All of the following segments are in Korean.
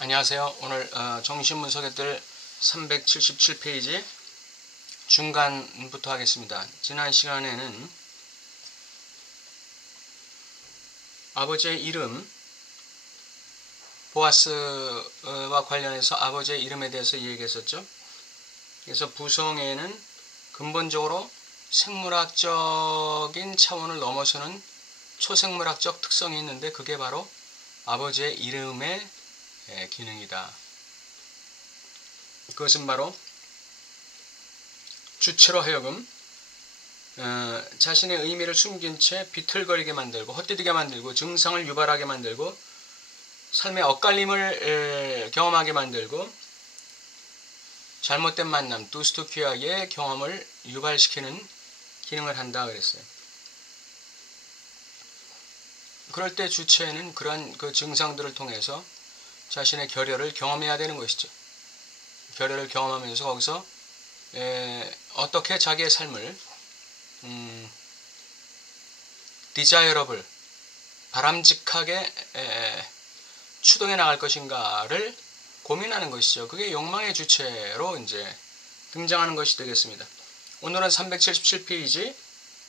안녕하세요. 오늘 정신문 소개들 377페이지 중간부터 하겠습니다. 지난 시간에는 아버지의 이름, 보아스와 관련해서 아버지의 이름에 대해서 얘기했었죠. 그래서 부성에는 근본적으로 생물학적인 차원을 넘어서는 초생물학적 특성이 있는데 그게 바로 아버지의 이름의 기능이다. 그것은 바로 주체로 하여금 자신의 의미를 숨긴 채 비틀거리게 만들고 헛디디게 만들고 증상을 유발하게 만들고 삶의 엇갈림을 경험하게 만들고 잘못된 만남, 두스토키아의 경험을 유발시키는 기능을 한다 그랬어요. 그럴 때 주체는 그런 그 증상들을 통해서 자신의 결여를 경험해야 되는 것이죠. 결여를 경험하면서 거기서 어떻게 자기의 삶을 desirable, 바람직하게 추동해 나갈 것인가를 고민하는 것이죠. 그게 욕망의 주체로 이제 등장하는 것이 되겠습니다. 오늘은 377페이지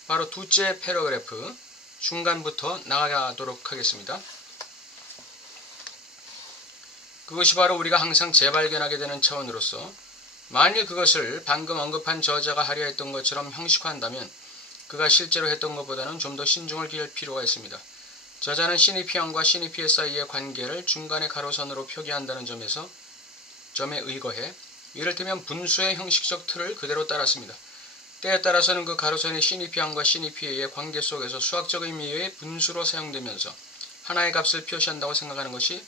바로 두째 패러그래프 중간부터 나가도록 하겠습니다. 그것이 바로 우리가 항상 재발견하게 되는 차원으로서 만일 그것을 방금 언급한 저자가 하려 했던 것처럼 형식화한다면 그가 실제로 했던 것보다는 좀 더 신중을 기할 필요가 있습니다. 저자는 시니피안과 시니피에 사이의 관계를 중간의 가로선으로 표기한다는 점에 의거해 이를테면 분수의 형식적 틀을 그대로 따랐습니다. 때에 따라서는 그 가로선이 시니피안과 시니피에의 관계 속에서 수학적 의미의 분수로 사용되면서 하나의 값을 표시한다고 생각하는 것이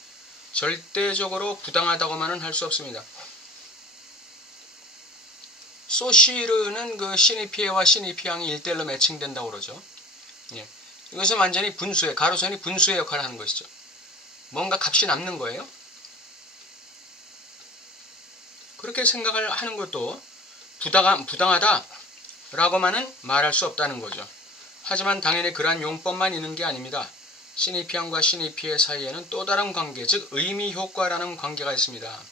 절대적으로 부당하다고만은 할 수 없습니다. 소시르는 그 시니피에와 시니피앙이 1대1로 매칭된다고 그러죠. 예. 이것은 완전히 분수의, 가로선이 분수의 역할을 하는 것이죠. 뭔가 값이 남는 거예요. 그렇게 생각을 하는 것도 부당하다라고만은 말할 수 없다는 거죠. 하지만 당연히 그러한 용법만 있는 게 아닙니다. 시니피안과 시니피에 사이에는 또 다른 관계, 즉 의미 효과라는 관계가 있습니다.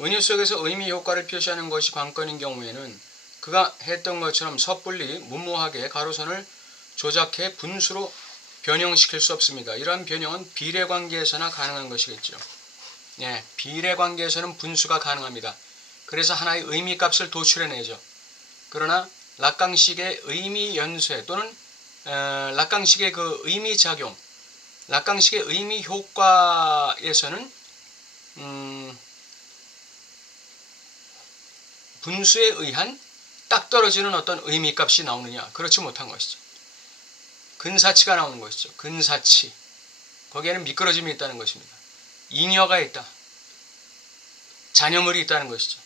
은유 속에서 의미 효과를 표시하는 것이 관건인 경우에는 그가 했던 것처럼 섣불리 무모하게 가로선을 조작해 분수로 변형시킬 수 없습니다. 이러한 변형은 비례관계에서나 가능한 것이겠죠. 네, 비례관계에서는 분수가 가능합니다. 그래서 하나의 의미값을 도출해내죠. 그러나 락강식의 의미 연쇄 또는 락강식의 그 의미작용, 락강식의 의미 효과에서는 분수에 의한 딱 떨어지는 어떤 의미값이 나오느냐? 그렇지 못한 것이죠. 근사치가 나오는 것이죠. 근사치. 거기에는 미끄러짐이 있다는 것입니다. 잉여가 있다. 잔여물이 있다는 것이죠.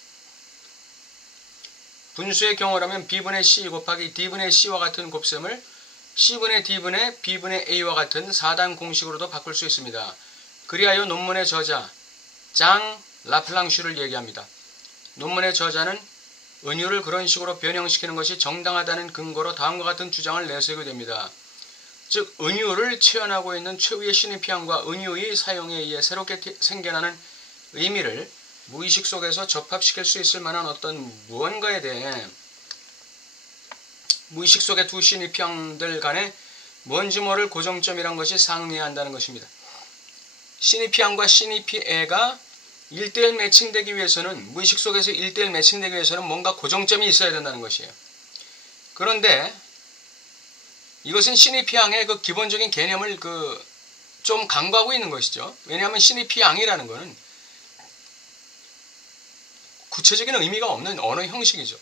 분수의 경우라면 B분의 C 곱하기 D분의 C와 같은 곱셈을 C분의 D분의 B분의 A와 같은 4단 공식으로도 바꿀 수 있습니다. 그리하여 논문의 저자 장 라플랑슈를 얘기합니다. 논문의 저자는 은유를 그런 식으로 변형시키는 것이 정당하다는 근거로 다음과 같은 주장을 내세우게 됩니다. 즉 은유를 체현하고 있는 최후의 시니피안과 은유의 사용에 의해 새롭게 생겨나는 의미를 무의식 속에서 접합시킬 수 있을 만한 어떤 무언가에 대해 무의식 속의 두 시니피안들 간에 뭔지 모를 고정점이란 것이 상응해야 한다는 것입니다. 시니피안과 시니피에가 1대1 매칭되기 위해서는 무의식 속에서 1대1 매칭되기 위해서는 뭔가 고정점이 있어야 된다는 것이에요. 그런데 이것은 시니피앙의 그 기본적인 개념을 좀 간과하고 있는 것이죠. 왜냐하면 시니피앙이라는 것은 구체적인 의미가 없는 언어 형식이죠.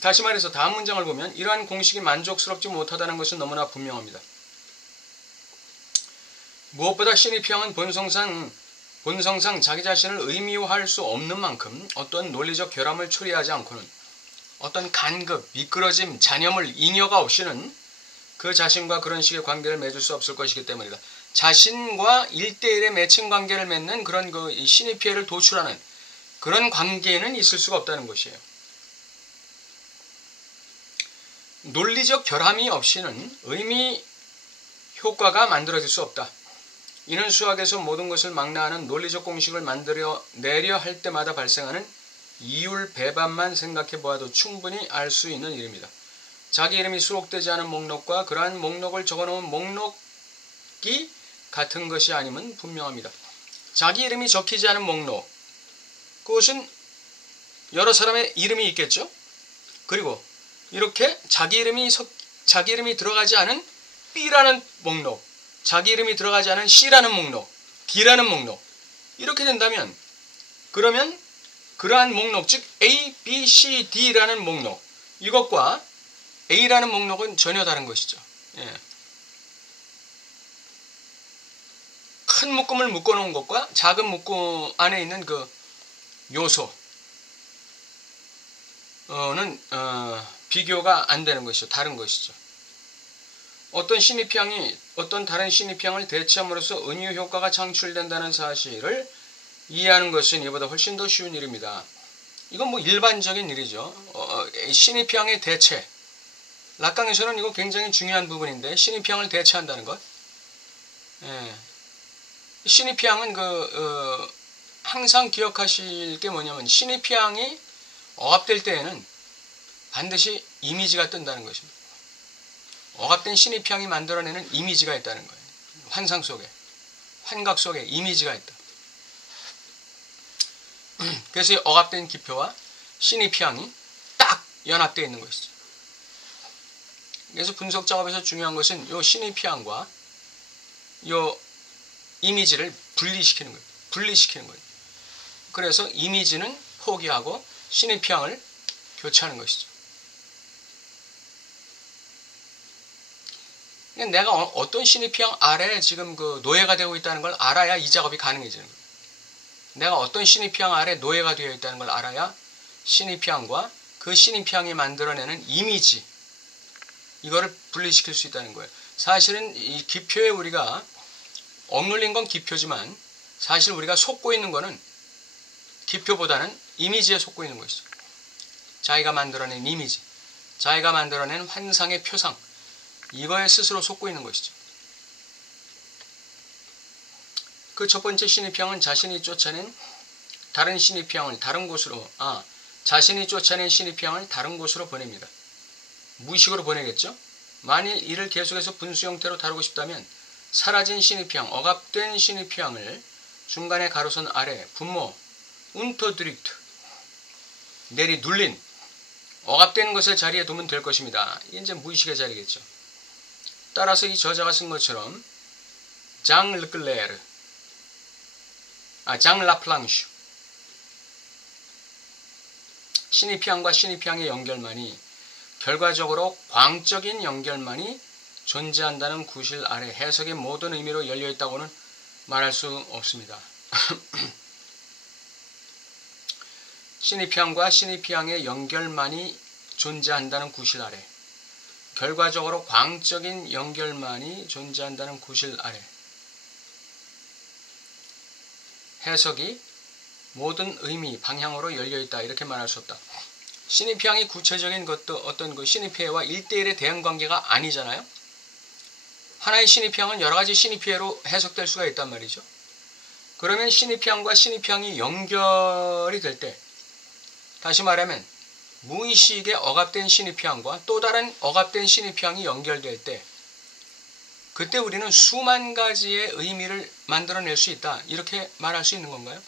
다시 말해서 다음 문장을 보면 이러한 공식이 만족스럽지 못하다는 것은 너무나 분명합니다. 무엇보다 시니피앙은 본성상 자기 자신을 의미화할 수 없는 만큼 어떤 논리적 결함을 초래하지 않고는 어떤 간급, 미끄러짐, 잔여물, 잉여가 없이는 그 자신과 그런 식의 관계를 맺을 수 없을 것이기 때문이다. 자신과 1대1의 매칭 관계를 맺는 그런 시니피에를 도출하는 그런 관계는 있을 수가 없다는 것이에요. 논리적 결함이 없이는 의미 효과가 만들어질 수 없다. 이는 수학에서 모든 것을 망라하는 논리적 공식을 내려 할 때마다 발생하는 이율 배반만 생각해 보아도 충분히 알 수 있는 일입니다. 자기 이름이 수록되지 않은 목록과 그러한 목록을 적어놓은 목록이 같은 것이 아님은 분명합니다. 자기 이름이 적히지 않은 목록, 그것은 여러 사람의 이름이 있겠죠. 그리고 이렇게 자기 이름이 들어가지 않은 B라는 목록, 자기 이름이 들어가지 않은 C라는 목록, D라는 목록, 이렇게 된다면 그러면 그러한 목록, 즉 A, B, C, D라는 목록, 이것과 A라는 목록은 전혀 다른 것이죠. 예. 큰 묶음을 묶어놓은 것과 작은 묶음 안에 있는 그 요소는 비교가 안 되는 것이죠. 다른 것이죠. 어떤 신입형이 어떤 다른 신입형을 대체함으로써 은유 효과가 창출된다는 사실을 이해하는 것은 이보다 훨씬 더 쉬운 일입니다. 이건 뭐 일반적인 일이죠. 신입형의 대체. 락강에서는 이거 굉장히 중요한 부분인데, 신입형을 대체한다는 것. 예. 신입형은 항상 기억하실 게 뭐냐면, 신입형이 억압될 때에는 반드시 이미지가 뜬다는 것입니다. 억압된 신입형이 만들어내는 이미지가 있다는 거예요. 환상 속에, 환각 속에 이미지가 있다. 그래서 이 억압된 기표와 신입형이 딱 연합되어 있는 것이죠. 그래서 분석 작업에서 중요한 것은 이 신입형과 이 이미지를 분리시키는 거예요. 분리시키는 거예요. 그래서 이미지는 포기하고 신입형을 교체하는 것이죠. 내가 어떤 신입형 아래 지금 그 노예가 되고 있다는 걸 알아야 이 작업이 가능해지는 거예요. 내가 어떤 신입형 아래 노예가 되어 있다는 걸 알아야 신입형과 그 신입형이 만들어내는 이미지, 이거를 분리시킬 수 있다는 거예요. 사실은 이 기표에 우리가 억눌린 건 기표지만, 사실 우리가 속고 있는 거는 기표보다는 이미지에 속고 있는 것이죠. 자기가 만들어낸 이미지, 자기가 만들어낸 환상의 표상, 이거에 스스로 속고 있는 것이죠. 그 첫 번째 신입형은 자신이 쫓아낸 다른 신입형을 다른 곳으로, 자신이 쫓아낸 신입형을 다른 곳으로 보냅니다. 무의식으로 보내겠죠? 만일 이를 계속해서 분수 형태로 다루고 싶다면 사라진 신입형, 억압된 신입형을 중간에 가로선 아래 분모, 운터드릭트, 내리 눌린 억압된 것을 자리에 두면 될 것입니다. 이게 이제 무의식의 자리겠죠. 따라서 이 저자가 쓴 것처럼 장 라플랑슈, 신입형과 신입형의 연결만이, 결과적으로 광적인 연결만이 존재한다는 구실 아래 해석의 모든 의미로 열려있다고는 말할 수 없습니다. 신입형과 신입형의 연결만이 존재한다는 구실 아래, 결과적으로 광적인 연결만이 존재한다는 구실 아래 해석이 모든 의미, 방향으로 열려있다, 이렇게 말할 수 없다. 신입형이 구체적인 것도 어떤 그 신입회와 1대1의 대응관계가 아니잖아요. 하나의 신입형은 여러 가지 신입회로 해석될 수가 있단 말이죠. 그러면 신입형과 신입형이 연결이 될 때, 다시 말하면 무의식의 억압된 신입형과 또 다른 억압된 신입형이 연결될 때, 그때 우리는 수만 가지의 의미를 만들어낼 수 있다, 이렇게 말할 수 있는 건가요?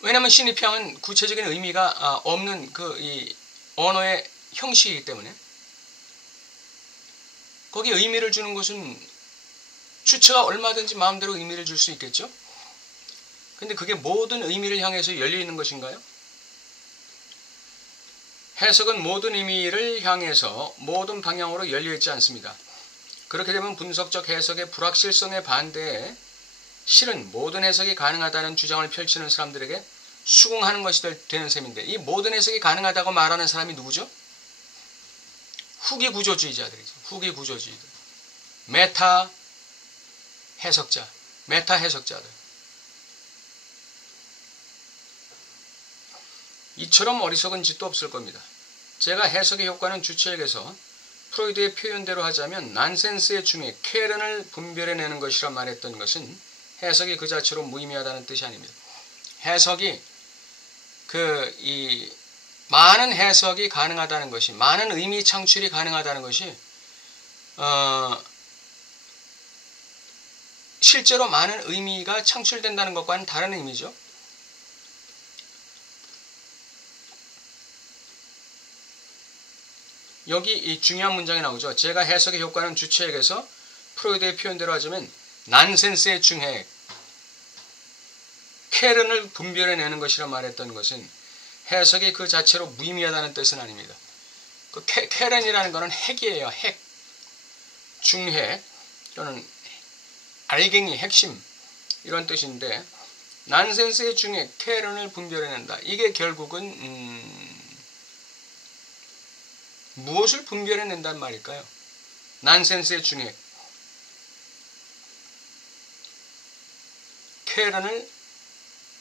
왜냐하면 신입형은 구체적인 의미가 없는 이 언어의 형식이기 때문에, 거기에 의미를 주는 것은 주체가 얼마든지 마음대로 의미를 줄 수 있겠죠? 근데 그게 모든 의미를 향해서 열려 있는 것인가요? 해석은 모든 의미를 향해서 모든 방향으로 열려 있지 않습니다. 그렇게 되면 분석적 해석의 불확실성에 반대해 실은 모든 해석이 가능하다는 주장을 펼치는 사람들에게 수긍하는 것이 되는 셈인데, 이 모든 해석이 가능하다고 말하는 사람이 누구죠? 후기 구조주의자들이죠. 후기 구조주의들. 메타 해석자들. 이처럼 어리석은 짓도 없을 겁니다. 제가 해석의 효과는 주체에게서 프로이드의 표현대로 하자면 난센스의 중에 케른을 분별해내는 것이라 말했던 것은 해석이 그 자체로 무의미하다는 뜻이 아닙니다. 해석이 많은 해석이 가능하다는 것이, 많은 의미 창출이 가능하다는 것이 실제로 많은 의미가 창출된다는 것과는 다른 의미죠. 여기 이 중요한 문장이 나오죠. 제가 해석의 효과는 주체에게서 프로이드의 표현대로 하자면 난센스의 중해 케른을 분별해내는 것이라 말했던 것은 해석이 그 자체로 무의미하다는 뜻은 아닙니다. 그 케른이라는 것은 핵이에요. 핵, 중핵 또는 알갱이, 핵심 이런 뜻인데 난센스의 중핵 케른을 분별해낸다. 이게 결국은 무엇을 분별해낸단 말일까요? 난센스의 중핵 케른을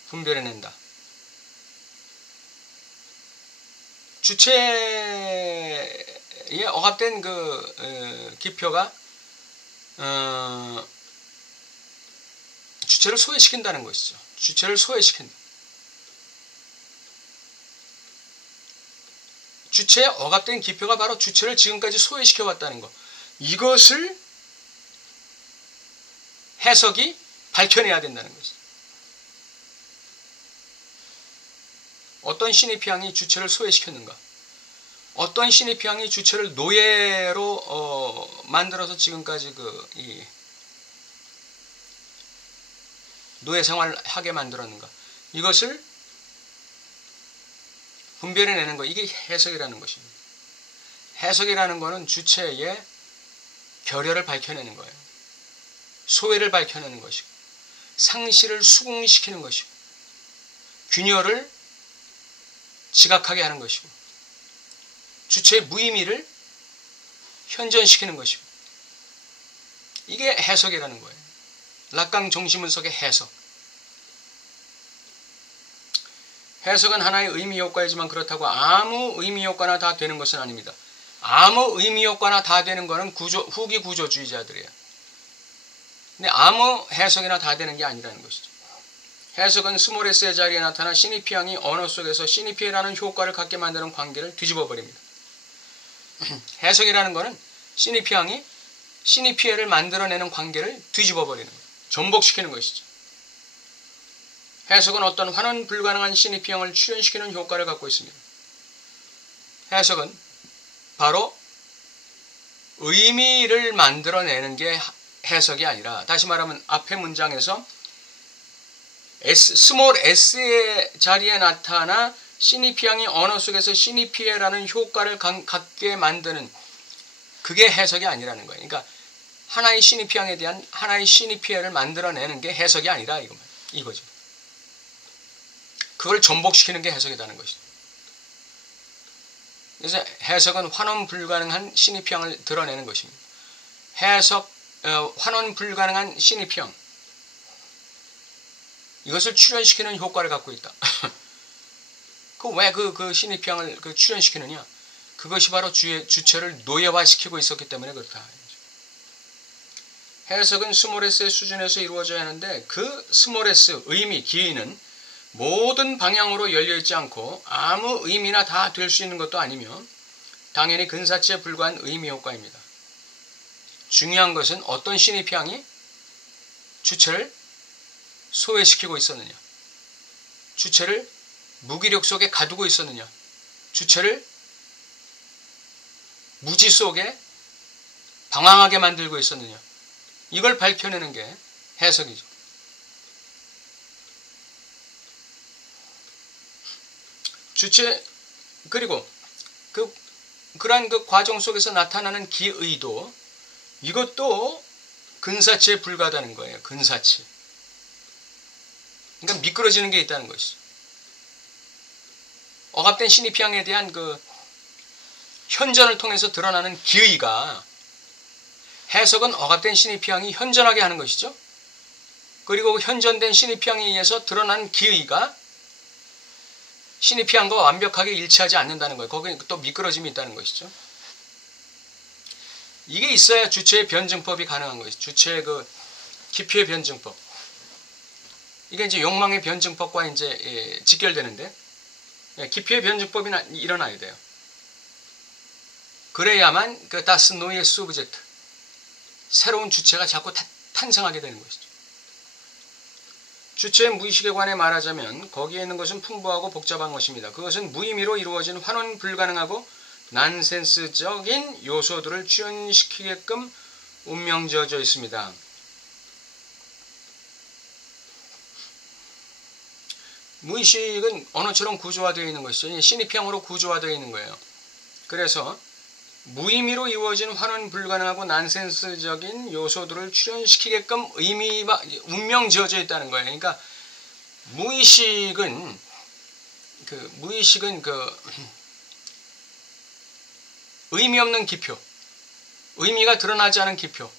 분별해낸다. 주체에 억압된 기표가 주체를 소외시킨다는 것이죠. 주체를 소외시킨다. 주체에 억압된 기표가 바로 주체를 지금까지 소외시켜왔다는 것. 이것을 해석이 밝혀내야 된다는 것이죠. 어떤 신입피양이 주체를 소외시켰는가? 어떤 신입피양이 주체를 노예로 만들어서 지금까지 노예 생활을 하게 만들었는가? 이것을 분별해내는 것, 이게 해석이라는 것입니다. 해석이라는 것은 주체의 결여를 밝혀내는 거예요. 소외를 밝혀내는 것이고, 상실을 수긍시키는 것이고, 균열을 지각하게 하는 것이고, 주체의 무의미를 현전시키는 것이고, 이게 해석이라는 거예요. 락강 정시문석의 해석. 해석은 하나의 의미 효과이지만 그렇다고 아무 의미 효과나 다 되는 것은 아닙니다. 아무 의미 효과나 다 되는 것은 후기 구조주의자들이에요. 근데 아무 해석이나 다 되는 게 아니라는 것이죠. 해석은 스몰 S의 자리에 나타나 시니피앙이 언어 속에서 시니피에라는 효과를 갖게 만드는 관계를 뒤집어 버립니다. 해석이라는 것은 시니피앙이 시니피에를 만들어내는 관계를 뒤집어 버리는 거예요. 전복시키는 것이죠. 해석은 어떤 환원 불가능한 시니피형을 출현시키는 효과를 갖고 있습니다. 해석은 바로 의미를 만들어내는 게 해석이 아니라, 다시 말하면 앞의 문장에서 스몰 S의 자리에 나타나 시니피형이 언어 속에서 시니피에라는 효과를 갖게 만드는, 그게 해석이 아니라는 거예요. 그러니까 하나의 시니피형에 대한 하나의 시니피에를 만들어내는 게 해석이 아니라 이거죠. 그걸 전복시키는 게 해석이라는 것이죠. 그래서 해석은 환원 불가능한 시니피형을 드러내는 것입니다. 환원 불가능한 시니피형, 이것을 출현시키는 효과를 갖고 있다. 왜 그 시니피형을 출현시키느냐? 그것이 바로 주체를 노예화시키고 있었기 때문에 그렇다. 해석은 스몰 S의 수준에서 이루어져야 하는데, 그 스몰 S 의미, 기의는 모든 방향으로 열려있지 않고 아무 의미나 다 될 수 있는 것도 아니며 당연히 근사치에 불과한 의미 효과입니다. 중요한 것은 어떤 시니피앙이 주체를 소외시키고 있었느냐, 주체를 무기력 속에 가두고 있었느냐, 주체를 무지 속에 방황하게 만들고 있었느냐, 이걸 밝혀내는 게 해석이죠. 주체, 그리고 그러한 과정 속에서 나타나는 기의도, 이것도 근사치에 불과하다는 거예요. 근사치. 그러니까 미끄러지는 게 있다는 것이죠. 억압된 시니피앙에 대한 현전을 통해서 드러나는 기의가, 해석은 억압된 시니피앙이 현전하게 하는 것이죠. 그리고 현전된 시니피앙에 의해서 드러난 기의가 시니피앙과 완벽하게 일치하지 않는다는 거예요. 거기에 또 미끄러짐이 있다는 것이죠. 이게 있어야 주체의 변증법이 가능한 거예요. 주체의 그 기표의 변증법. 이게 이제 욕망의 변증법과 이제 직결되는데, 기표의 변증법이 일어나야 돼요. 그래야만 그 다스 노이의 수브젝트, 새로운 주체가 자꾸 탄생하게 되는 것이죠. 주체의 무의식에 관해 말하자면 거기에 있는 것은 풍부하고 복잡한 것입니다. 그것은 무의미로 이루어진 환원 불가능하고 난센스적인 요소들을 출현시키게끔 운명지어져 있습니다. 무의식은 언어처럼 구조화되어 있는 것이죠. 신입형으로 구조화되어 있는 거예요. 그래서 무의미로 이루어진 환원 불가능하고 난센스적인 요소들을 출현시키게끔 운명지어져 있다는 거예요. 그러니까 무의식은 의미 없는 기표, 의미가 드러나지 않은 기표.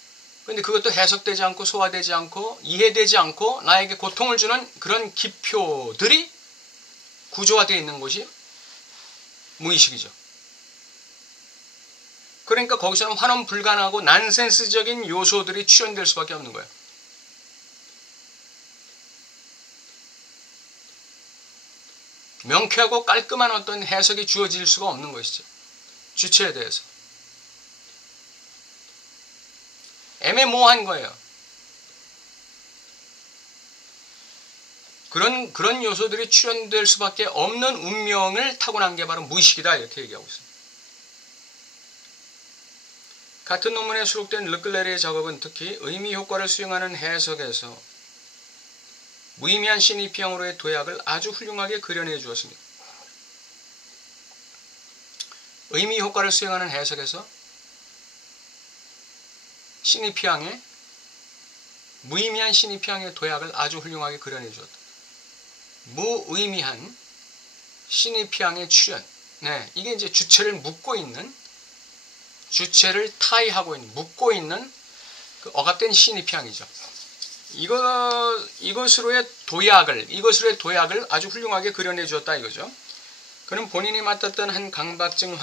근데 그것도 해석되지 않고 소화되지 않고 이해되지 않고 나에게 고통을 주는 그런 기표들이 구조화되어 있는 것이 무의식이죠. 그러니까 거기서는 환원 불가능하고 난센스적인 요소들이 출현될 수밖에 없는 거예요. 명쾌하고 깔끔한 어떤 해석이 주어질 수가 없는 것이죠. 주체에 대해서. 애매모호한 거예요. 그런 요소들이 출현될 수밖에 없는 운명을 타고난 게 바로 무의식이다, 이렇게 얘기하고 있습니다. 같은 논문에 수록된 르클레르의 작업은 특히 의미 효과를 수용하는 해석에서 무의미한 신입형으로의 도약을 아주 훌륭하게 그려내 주었습니다. 의미 효과를 수용하는 해석에서 신입형의 무의미한 신입형의 도약을 아주 훌륭하게 그려내 주었다. 무의미한 신입형의 출현. 네, 이게 이제 주체를 묶고 있는, 주체를 타이하고 있는, 묶고 있는 그 억압된 신입형이죠. 이것으로의 도약을 아주 훌륭하게 그려내 주었다 이거죠. 그는 본인이 맡았던 한 강박증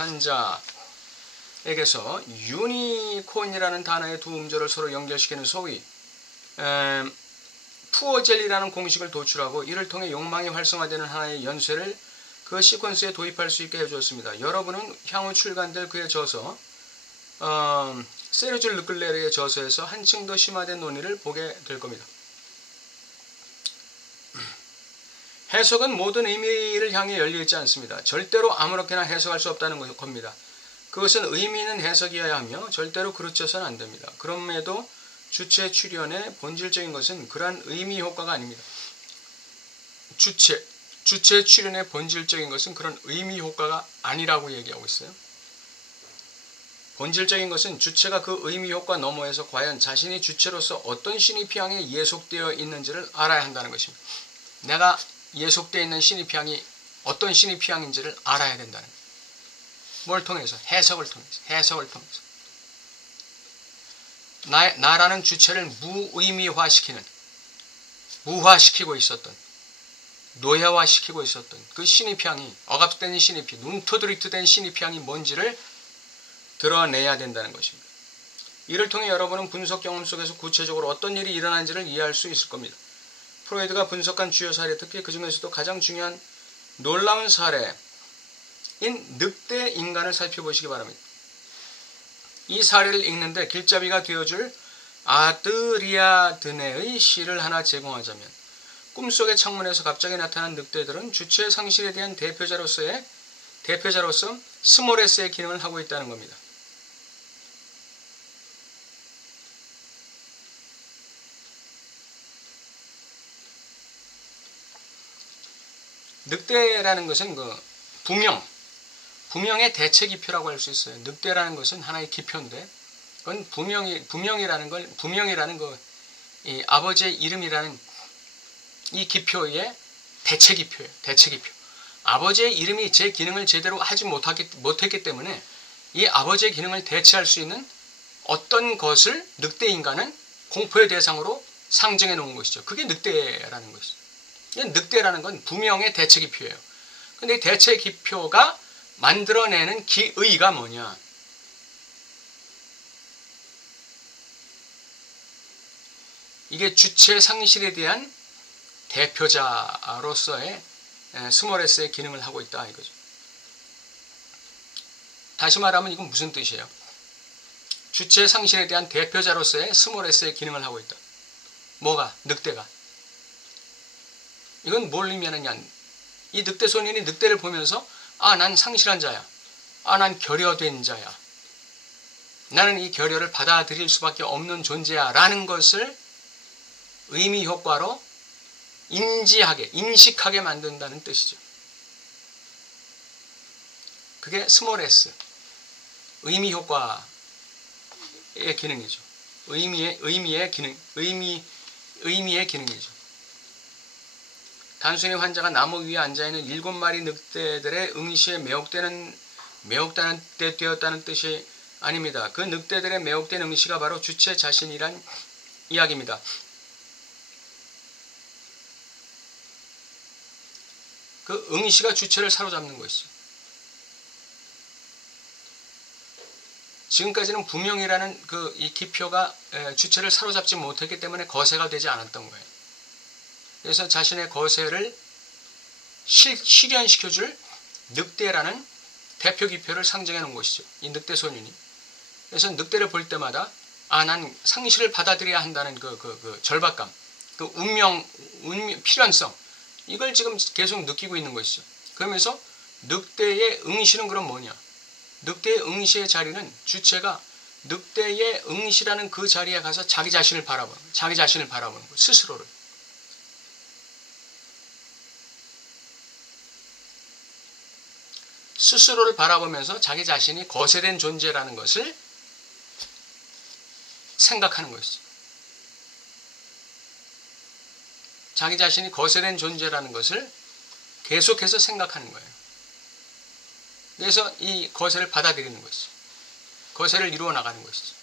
환자에게서 유니콘이라는 단어의 두 음절을 서로 연결시키는 소위 푸어젤리라는 공식을 도출하고 이를 통해 욕망이 활성화되는 하나의 연쇄를 그 시퀀스에 도입할 수 있게 해주었습니다. 여러분은 향후 출간될 그의 저서 세르주 르클레르의 저서에서 한층 더 심화된 논의를 보게 될 겁니다. 해석은 모든 의미를 향해 열려있지 않습니다. 절대로 아무렇게나 해석할 수 없다는 겁니다. 그것은 의미 있는 해석이어야 하며 절대로 그렇지 해서는 안 됩니다. 그럼에도 주체 출현의 본질적인 것은 그러한 의미 효과가 아닙니다. 주체 출현의 본질적인 것은 그런 의미 효과가 아니라고 얘기하고 있어요. 본질적인 것은 주체가 그 의미 효과 너머에서 과연 자신이 주체로서 어떤 신입형에 예속되어 있는지를 알아야 한다는 것입니다. 내가 예속되어 있는 신입형이 어떤 신입형인지를 알아야 된다는 거예요. 뭘 통해서? 해석을 통해서. 나라는 주체를 무화시키고 있었던, 노예화시키고 있었던 그 신입형이, 억압된 신입이, 눈토드리트된 신입형이 뭔지를 드러내야 된다는 것입니다. 이를 통해 여러분은 분석 경험 속에서 구체적으로 어떤 일이 일어난지를 이해할 수 있을 겁니다. 프로이드가 분석한 주요 사례, 특히 그 중에서도 가장 중요한 놀라운 사례인 늑대 인간을 살펴보시기 바랍니다. 이 사례를 읽는데 길잡이가 되어줄 아드리아드네의 시를 하나 제공하자면, 꿈속의 창문에서 갑자기 나타난 늑대들은 주체의 상실에 대한 대표자로서 스모레스의 기능을 하고 있다는 겁니다. 늑대라는 것은 그 부명의 대체 기표라고 할 수 있어요. 늑대라는 것은 하나의 기표인데, 그건 부명이라는 이 아버지의 이름이라는 이 기표의 대체 기표예요. 대체 기표. 아버지의 이름이 제 기능을 제대로 하지 못했기 때문에 이 아버지의 기능을 대체할 수 있는 어떤 것을 늑대 인간은 공포의 대상으로 상정해 놓은 것이죠. 그게 늑대라는 것이죠. 늑대라는 건 부명의 대체 기표예요. 근데 이 대체 기표가 만들어내는 기의가 뭐냐? 이게 주체 상실에 대한 대표자로서의 스몰 s의 기능을 하고 있다 이거죠. 다시 말하면 이건 무슨 뜻이에요? 주체 상실에 대한 대표자로서의 스몰 s의 기능을 하고 있다. 뭐가? 늑대가. 이건 뭘 의미하느냐? 이 늑대 소년이 늑대를 보면서 난 상실한 자야. 난 결여된 자야. 나는 이 결여를 받아들일 수밖에 없는 존재야 라는 것을 의미 효과로 인식하게 만든다는 뜻이죠. 그게 스몰 s, 의미 효과의 기능이죠. 의미의 기능이죠. 단순히 환자가 나무 위에 앉아있는 7마리 늑대들의 응시에 매혹되었다는 뜻이 아닙니다. 그 늑대들의 매혹된 응시가 바로 주체 자신이란 이야기입니다. 그 응시가 주체를 사로잡는 것이죠. 지금까지는 부명이라는 이 기표가 주체를 사로잡지 못했기 때문에 거세가 되지 않았던 거예요. 그래서 자신의 거세를 실현시켜줄 늑대라는 대표 기표를 상징해 놓은 것이죠. 이 늑대 소년이. 그래서 늑대를 볼 때마다 난 상실을 받아들여야 한다는 그 절박감, 그 운명, 필연성, 이걸 지금 계속 느끼고 있는 것이죠. 그러면서 늑대의 응시는 그럼 뭐냐? 늑대의 응시의 자리는 주체가 늑대의 응시라는 그 자리에 가서 자기 자신을 바라보는 거예요. 스스로를. 스스로를 바라보면서 자기 자신이 거세된 존재라는 것을 생각하는 것이죠. 자기 자신이 거세된 존재라는 것을 계속해서 생각하는 거예요. 그래서 이 거세를 받아들이는 것이죠. 거세를 이루어 나가는 것이죠.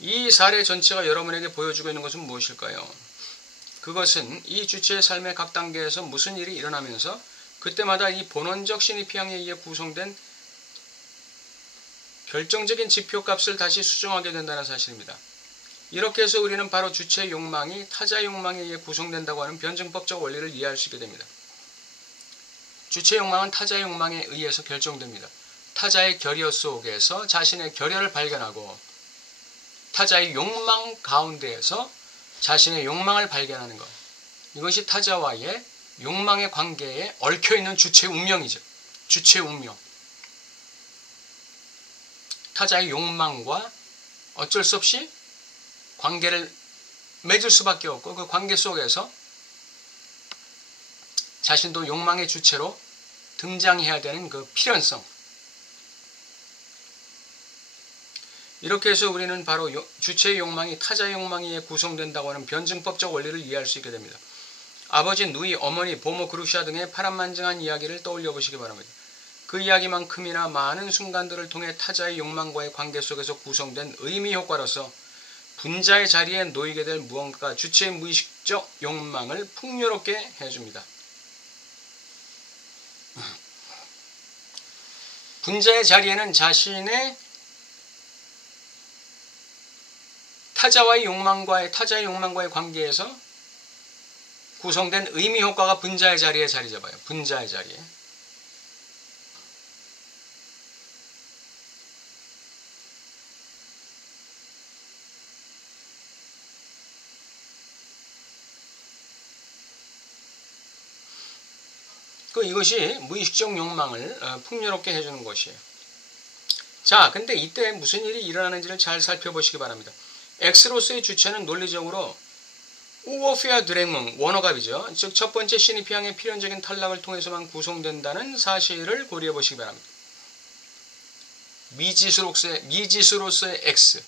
이 사례 전체가 여러분에게 보여주고 있는 것은 무엇일까요? 그것은 이 주체의 삶의 각 단계에서 무슨 일이 일어나면서 그때마다 이 본원적 신입희양에 의해 구성된 결정적인 지표값을 다시 수정하게 된다는 사실입니다. 이렇게 해서 우리는 바로 주체의 욕망이 타자의 욕망에 의해 구성된다고 하는 변증법적 원리를 이해할 수 있게 됩니다. 주체의 욕망은 타자의 욕망에 의해서 결정됩니다. 타자의 결여 속에서 자신의 결여를 발견하고 타자의 욕망 가운데에서 자신의 욕망을 발견하는 것. 이것이 타자와의 욕망의 관계에 얽혀있는 주체의 운명이죠. 주체의 운명. 타자의 욕망과 어쩔 수 없이 관계를 맺을 수밖에 없고 그 관계 속에서 자신도 욕망의 주체로 등장해야 되는 그 필연성. 이렇게 해서 우리는 바로 주체의 욕망이 타자의 욕망에 의해 구성된다고 하는 변증법적 원리를 이해할 수 있게 됩니다. 아버지, 누이, 어머니, 보모, 그루시아 등의 파란만장한 이야기를 떠올려 보시기 바랍니다. 그 이야기만큼이나 많은 순간들을 통해 타자의 욕망과의 관계 속에서 구성된 의미 효과로서 분자의 자리에 놓이게 될 무언가가 주체의 무의식적 욕망을 풍요롭게 해줍니다. 분자의 자리에는 자신의 타자의 욕망과의 관계에서 구성된 의미 효과가 분자의 자리에 자리 잡아요. 분자의 자리에. 이것이 무의식적 욕망을 풍요롭게 해주는 것이에요. 자, 근데 이때 무슨 일이 일어나는지를 잘 살펴보시기 바랍니다. X로서의 주체는 논리적으로 우어피아 드랭몽, 원어갑이죠. 즉 첫 번째 신입희양의 필연적인 탈락을 통해서만 구성된다는 사실을 고려해 보시기 바랍니다. 미지수로서의 X,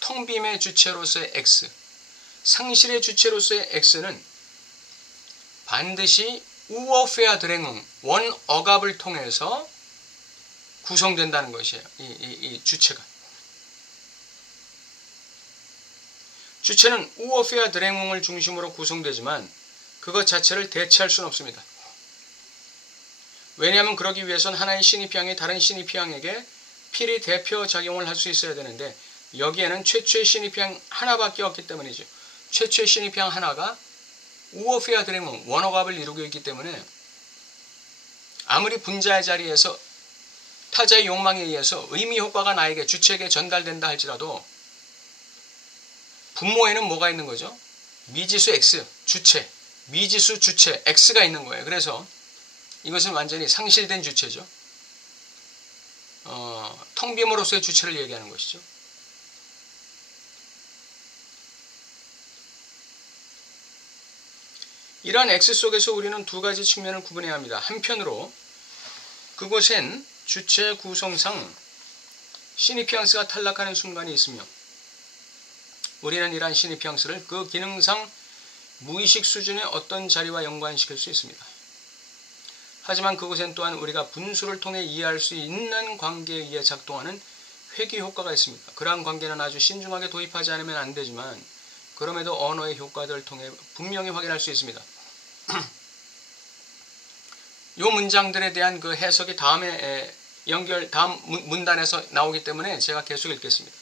텅빔의 주체로서의 X, 상실의 주체로서의 X는 반드시 우어페아 드랭응, 원어갑을 통해서 구성된다는 것이에요. 이 주체가. 주체는 우어페아 드랭응을 중심으로 구성되지만 그것 자체를 대체할 수는 없습니다. 왜냐하면 그러기 위해선 하나의 신입희양이 다른 신입희양에게 필히 대표 작용을 할 수 있어야 되는데 여기에는 최초의 신입형 하나밖에 없기 때문이죠. 최초의 신입형 하나가 우어페어 드래곤 원어갑을 이루고 있기 때문에 아무리 분자의 자리에서 타자의 욕망에 의해서 의미 효과가 나에게 주체에게 전달된다 할지라도 분모에는 뭐가 있는 거죠? 미지수 X, 주체, 미지수 주체 X가 있는 거예요. 그래서 이것은 완전히 상실된 주체죠. 텅 빔으로서의 주체를 얘기하는 것이죠. 이러한 X 속에서 우리는 두 가지 측면을 구분해야 합니다. 한편으로 그곳엔 주체 구성상 시니피앙스가 탈락하는 순간이 있으며 우리는 이러한 시니피앙스를 그 기능상 무의식 수준의 어떤 자리와 연관시킬 수 있습니다. 하지만 그곳엔 또한 우리가 분수를 통해 이해할 수 있는 관계에 의해 작동하는 회귀 효과가 있습니다. 그러한 관계는 아주 신중하게 도입하지 않으면 안 되지만 그럼에도 언어의 효과들을 통해 분명히 확인할 수 있습니다. 이 문장들에 대한 그 해석이 다음 문단에서 나오기 때문에 제가 계속 읽겠습니다.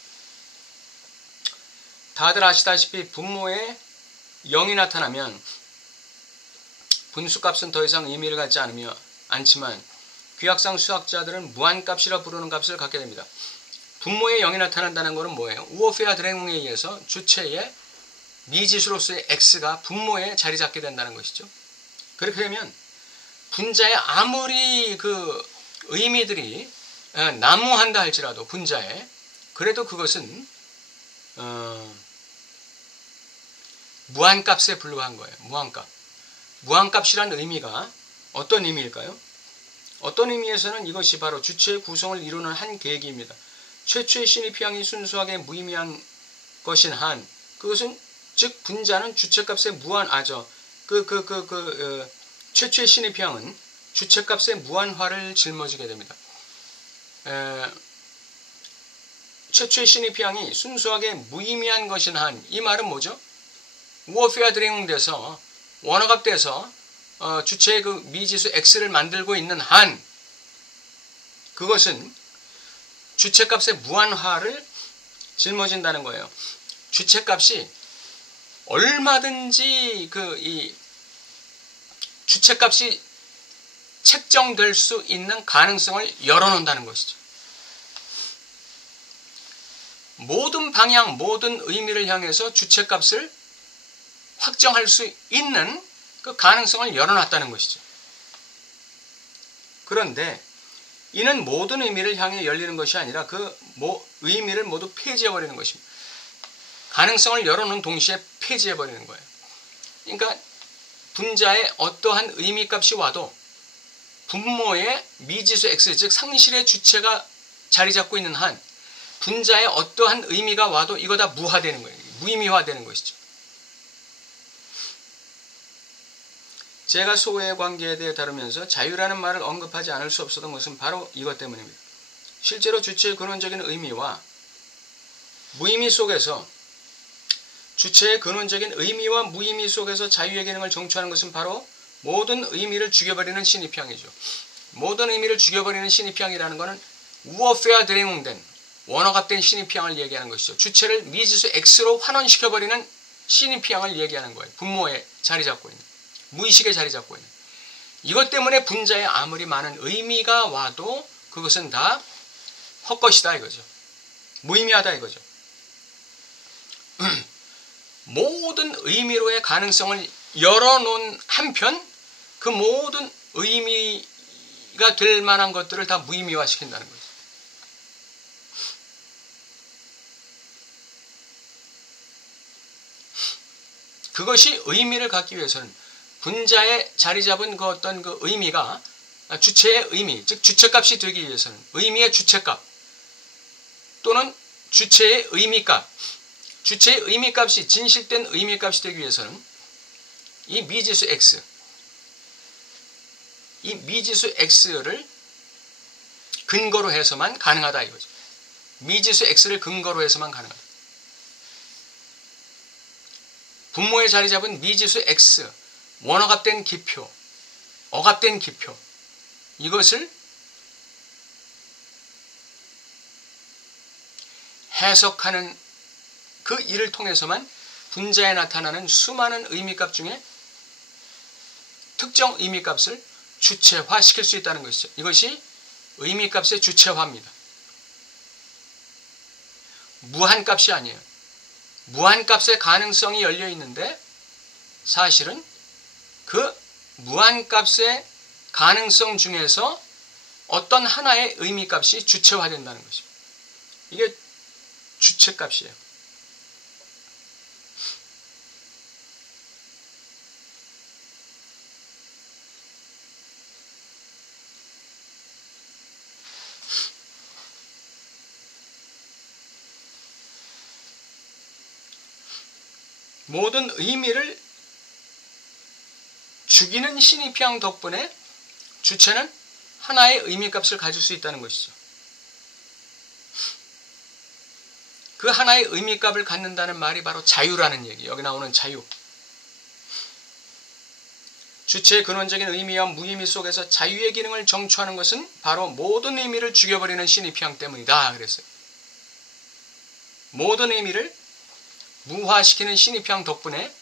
다들 아시다시피 분모에 0이 나타나면 분수값은 더 이상 의미를 갖지 않지만 귀학상 수학자들은 무한값이라 부르는 값을 갖게 됩니다. 분모에 0이 나타난다는 것은 뭐예요? 우어페어 드래곤에 의해서 주체의 미지수로서의 X가 분모에 자리 잡게 된다는 것이죠. 그렇게 되면 분자에 아무리 그 의미들이 난무한다 할지라도 분자에 그래도 그것은 무한값에 불과한 거예요. 무한값. 무한값이란 의미가 어떤 의미일까요? 어떤 의미에서는 이것이 바로 주체의 구성을 이루는 한 계획입니다. 최초의 시니피앙이 순수하게 무의미한 것인 한 그것은 즉 분자는 주체값의 무한하죠. 최초의 시니피앙은 주체값의 무한화를 짊어지게 됩니다. 최초의 시니피앙이 순수하게 무의미한 것인 한 이 말은 뭐죠? 우어페어 드래곤 돼서 원어값 돼서 주체의 그 미지수 X를 만들고 있는 한 그것은 주체값의 무한화를 짊어진다는 거예요. 주체값이 얼마든지 이 주체값이 책정될 수 있는 가능성을 열어놓는다는 것이죠. 모든 방향, 모든 의미를 향해서 주체값을 확정할 수 있는 그 가능성을 열어놨다는 것이죠. 그런데 이는 모든 의미를 향해 열리는 것이 아니라 그 의미를 모두 폐지해버리는 것입니다. 가능성을 열어놓은 동시에 폐지해버리는 거예요. 그러니까 분자에 어떠한 의미값이 와도 분모의 미지수 X, 즉 상실의 주체가 자리 잡고 있는 한 분자에 어떠한 의미가 와도 이거 다 무화되는 거예요. 무의미화되는 것이죠. 제가 소외의 관계에 대해 다루면서 자유라는 말을 언급하지 않을 수 없었던 것은 바로 이것 때문입니다. 실제로 주체의 근원적인 의미와 무의미 속에서 주체의 근원적인 의미와 무의미 속에서 자유의 기능을 정취하는 것은 바로 모든 의미를 죽여버리는 시니피앙이죠. 모든 의미를 죽여버리는 시니피앙이라는 것은 우어페어 드래곤된 원어값된 시니피앙을 얘기하는 것이죠. 주체를 미지수 X로 환원시켜버리는 시니피앙을 얘기하는 거예요. 분모에 자리 잡고 있는, 무의식에 자리 잡고 있는. 이것 때문에 분자에 아무리 많은 의미가 와도 그것은 다 헛것이다 이거죠. 무의미하다 이거죠. 모든 의미로의 가능성을 열어놓은 한편 그 모든 의미가 될 만한 것들을 다 무의미화시킨다는 거죠. 그것이 의미를 갖기 위해서는 분자에 자리 잡은 그 어떤 그 의미가 주체의 의미, 즉 주체값이 되기 위해서는 의미의 주체값 또는 주체의 의미값, 주체의 의미값이 진실된 의미값이 되기 위해서는 이 미지수 X, 이 미지수 X를 근거로 해서만 가능하다 이거죠. 미지수 X를 근거로 해서만 가능하다. 분모에 자리 잡은 미지수 X, 원어값된 기표, 어값된 기표, 이것을 해석하는 그 일을 통해서만 분자에 나타나는 수많은 의미값 중에 특정 의미값을 주체화시킬 수 있다는 것이죠. 이것이 의미값의 주체화입니다. 무한값이 아니에요. 무한값의 가능성이 열려 있는데 사실은 그 무한값의 가능성 중에서 어떤 하나의 의미값이 주체화된다는 것입니다. 이게 주체값이에요. 모든 의미를 죽이는 신입형 덕분에 주체는 하나의 의미값을 가질 수 있다는 것이죠. 그 하나의 의미값을 갖는다는 말이 바로 자유라는 얘기. 여기 나오는 자유. 주체의 근원적인 의미와 무의미 속에서 자유의 기능을 정취하는 것은 바로 모든 의미를 죽여버리는 신입형 때문이다. 그랬어요. 모든 의미를 무화시키는 신입형 덕분에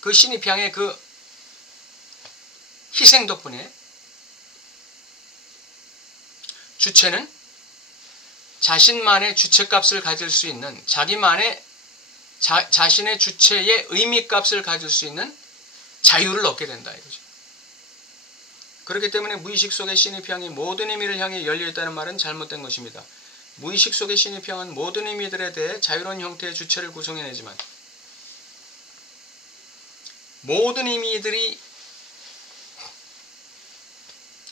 그 신입형의 그 희생 덕분에 주체는 자신만의 주체값을 가질 수 있는 자신의 주체의 의미값을 가질 수 있는 자유를 얻게 된다 이거죠. 그렇기 때문에 무의식 속의 신입형이 모든 의미를 향해 열려있다는 말은 잘못된 것입니다. 무의식 속의 신입형은 모든 의미들에 대해 자유로운 형태의 주체를 구성해내지만 모든 의미들이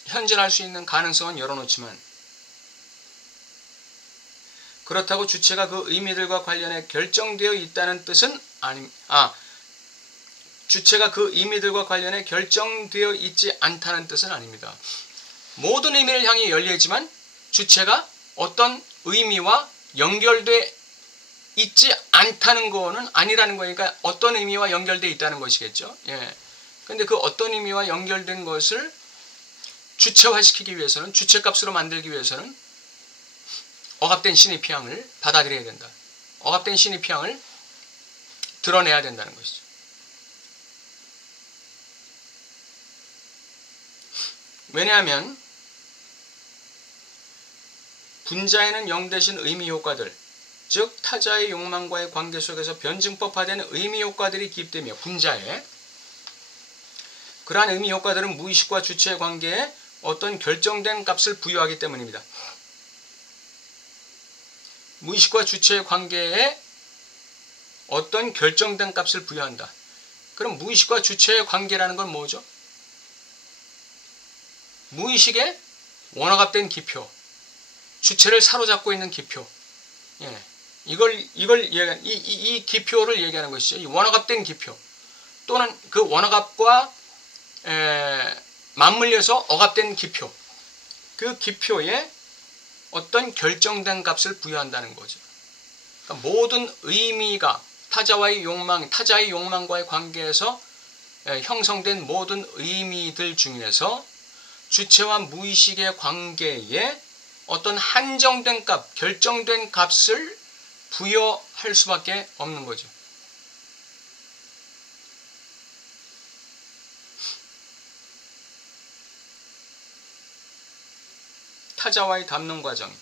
현존할 수 있는 가능성은 열어놓지만 그렇다고 주체가 그 의미들과 관련해 결정되어 있다는 뜻은 주체가 그 의미들과 관련해 결정되어 있지 않다는 뜻은 아닙니다. 모든 의미를 향해 열려있지만 주체가 어떤 의미와 연결돼 있지 않다는 거는 아니라는 거니까 어떤 의미와 연결돼 있다는 것이겠죠. 예. 근데 그 어떤 의미와 연결된 것을 주체화시키기 위해서는, 주체값으로 만들기 위해서는 억압된 신입형을 받아들여야 된다. 억압된 신입형을 드러내야 된다는 것이죠. 왜냐하면 분자에는 0 대신 의미 효과들, 즉 타자의 욕망과의 관계 속에서 변증법화된 의미 효과들이 기입되며 분자에 그러한 의미 효과들은 무의식과 주체의 관계에 어떤 결정된 값을 부여하기 때문입니다. 무의식과 주체의 관계에 어떤 결정된 값을 부여한다. 그럼 무의식과 주체의 관계라는 건 뭐죠? 무의식의 원어갑된 기표, 주체를 사로잡고 있는 기표. 예. 이 기표를 얘기하는 것이죠. 이 원어갑된 기표. 또는 그 원어갑과 맞물려서 억압된 기표. 그 기표에 어떤 결정된 값을 부여한다는 거죠. 그러니까 모든 의미가 타자의 욕망과의 관계에서 형성된 모든 의미들 중에서 주체와 무의식의 관계에 어떤 한정된 값, 결정된 값을 부여할 수밖에 없는 거죠. 타자와의 담론 과정,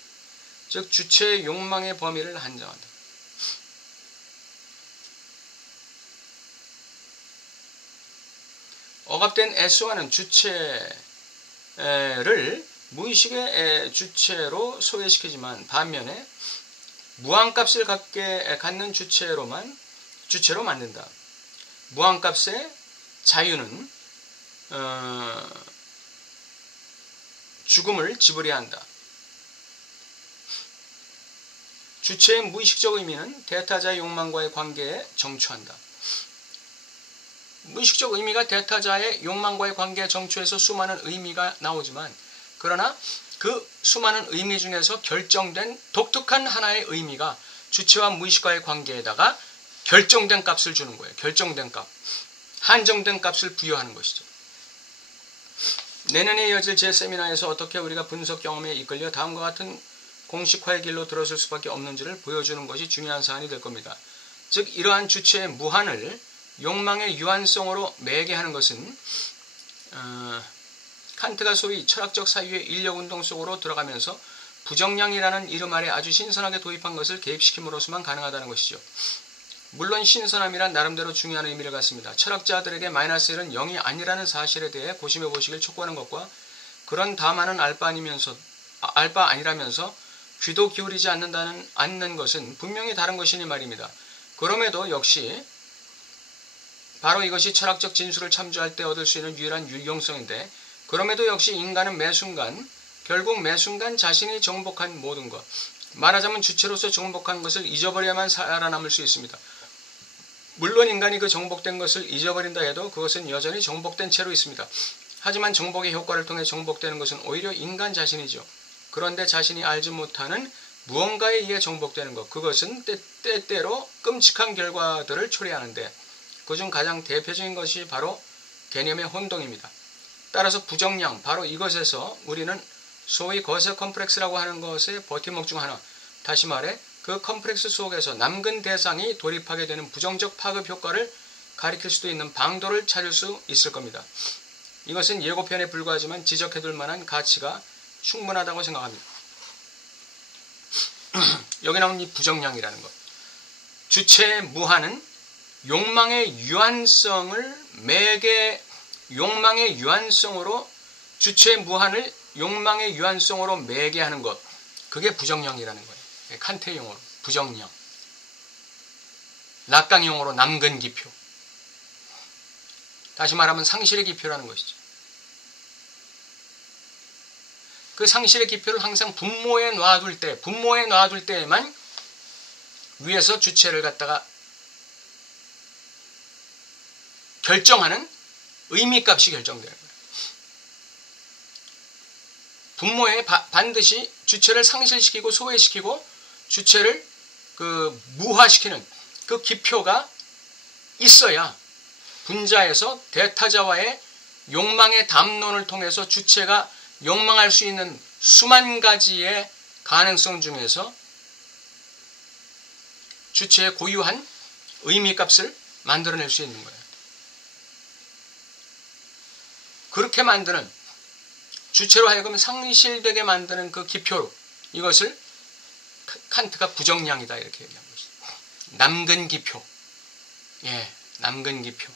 즉 주체의 욕망의 범위를 한정한다. 억압된 S와는 주체를 무의식의 주체로 소외시키지만 반면에 무한값을 갖는 주체로 만든다. 무한값의 자유는 죽음을 지불해야 한다. 주체의 무의식적 의미는 대타자의 욕망과의 관계에 정취한다. 무의식적 의미가 대타자의 욕망과의 관계에 정취해서 수많은 의미가 나오지만 그러나 그 수많은 의미 중에서 결정된 독특한 하나의 의미가 주체와 무의식과의 관계에다가 결정된 값을 주는 거예요. 결정된 값. 한정된 값을 부여하는 것이죠. 내년에 이어질 제 세미나에서 어떻게 우리가 분석 경험에 이끌려 다음과 같은 공식화의 길로 들어설 수밖에 없는지를 보여주는 것이 중요한 사안이 될 겁니다. 즉 이러한 주체의 무한을 욕망의 유한성으로 매개하는 것은 칸트가 소위 철학적 사유의 인력운동 속으로 들어가면서 부정량이라는 이름 아래 아주 신선하게 도입한 것을 개입시킴으로써만 가능하다는 것이죠. 물론 신선함이란 나름대로 중요한 의미를 갖습니다. 철학자들에게 마이너스 1은 0이 아니라는 사실에 대해 고심해 보시길 촉구하는 것과 그런 다만은 알바 아니라면서 귀도 기울이지 않는 것은 분명히 다른 것이니 말입니다. 그럼에도 역시 바로 이것이 철학적 진술을 참조할 때 얻을 수 있는 유일한 유용성인데 그럼에도 역시 인간은 결국 매 순간 자신이 정복한 모든 것, 말하자면 주체로서 정복한 것을 잊어버려야만 살아남을 수 있습니다. 물론 인간이 그 정복된 것을 잊어버린다 해도 그것은 여전히 정복된 채로 있습니다. 하지만 정복의 효과를 통해 정복되는 것은 오히려 인간 자신이죠. 그런데 자신이 알지 못하는 무언가에 의해 정복되는 것, 그것은 때때로 끔찍한 결과들을 초래하는데 그중 가장 대표적인 것이 바로 개념의 혼동입니다. 따라서 부정량, 바로 이것에서 우리는 소위 거세 컴플렉스라고 하는 것의 버팀목 중 하나, 다시 말해 그 컴플렉스 속에서 남근 대상이 돌입하게 되는 부정적 파급 효과를 가리킬 수도 있는 방도를 찾을 수 있을 겁니다. 이것은 예고편에 불과하지만 지적해둘 만한 가치가 충분하다고 생각합니다. 여기 나온 이 부정량이라는 것, 주체의 무한은 욕망의 유한성으로 주체의 무한을 욕망의 유한성으로 매개하는 것, 그게 부정량이라는 거예요. 칸트의 용어로 부정량, 락강 용어로 남근 기표, 다시 말하면 상실의 기표라는 것이죠. 그 상실의 기표를 항상 분모에 놔둘 때에만 위에서 주체를 갖다가 결정하는 의미값이 결정되는 거예요. 분모에 반드시 주체를 상실시키고 소외시키고 주체를 무화시키는 그 기표가 있어야 분자에서 대타자와의 욕망의 담론을 통해서 주체가 욕망할 수 있는 수만 가지의 가능성 중에서 주체의 고유한 의미값을 만들어낼 수 있는 거예요. 그렇게 만드는, 주체로 하여금 상실되게 만드는 그 기표로, 이것을 칸트가 부정량이다 이렇게 얘기한 것이죠. 남근 기표. 남근 기표.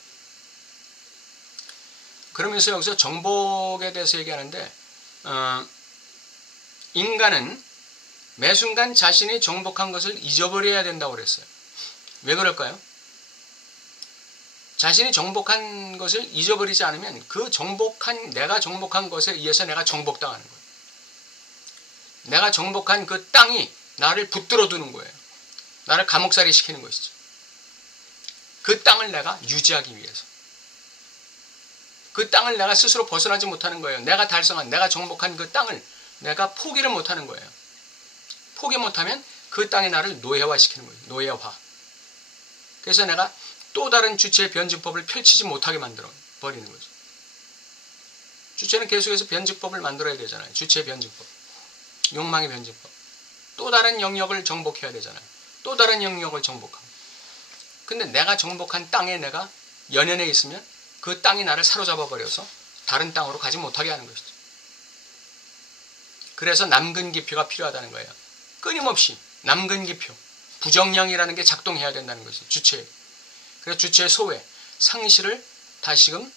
그러면서 여기서 정복에 대해서 얘기하는데 인간은 매 순간 자신이 정복한 것을 잊어버려야 된다고 그랬어요. 왜 그럴까요? 자신이 정복한 것을 잊어버리지 않으면 내가 정복한 것에 의해서 내가 정복당하는 거예요. 내가 정복한 그 땅이 나를 붙들어 두는 거예요. 나를 감옥살이 시키는 것이죠. 그 땅을 내가 유지하기 위해서. 그 땅을 내가 스스로 벗어나지 못하는 거예요. 내가 정복한 그 땅을 내가 포기를 못하는 거예요. 포기 못하면 그 땅이 나를 노예화시키는 거예요. 노예화. 그래서 내가 또 다른 주체의 변증법을 펼치지 못하게 만들어 버리는 거죠. 주체는 계속해서 변증법을 만들어야 되잖아요. 주체의 변증법. 욕망의 변증법. 또 다른 영역을 정복해야 되잖아요. 또 다른 영역을 정복하고. 근데 내가 정복한 땅에 내가 연연해 있으면 그 땅이 나를 사로잡아 버려서 다른 땅으로 가지 못하게 하는 것이죠. 그래서 남근 기표가 필요하다는 거예요. 끊임없이 남근 기표, 부정량이라는 게 작동해야 된다는 것이죠. 주체. 그래서 주체의 소외, 상실을 다시금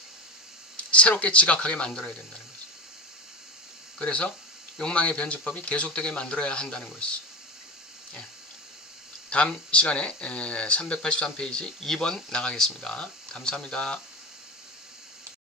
새롭게 지각하게 만들어야 된다는 거죠. 그래서 욕망의 변증법이 계속되게 만들어야 한다는 것이죠. 다음 시간에 383페이지 2번 나가겠습니다. 감사합니다.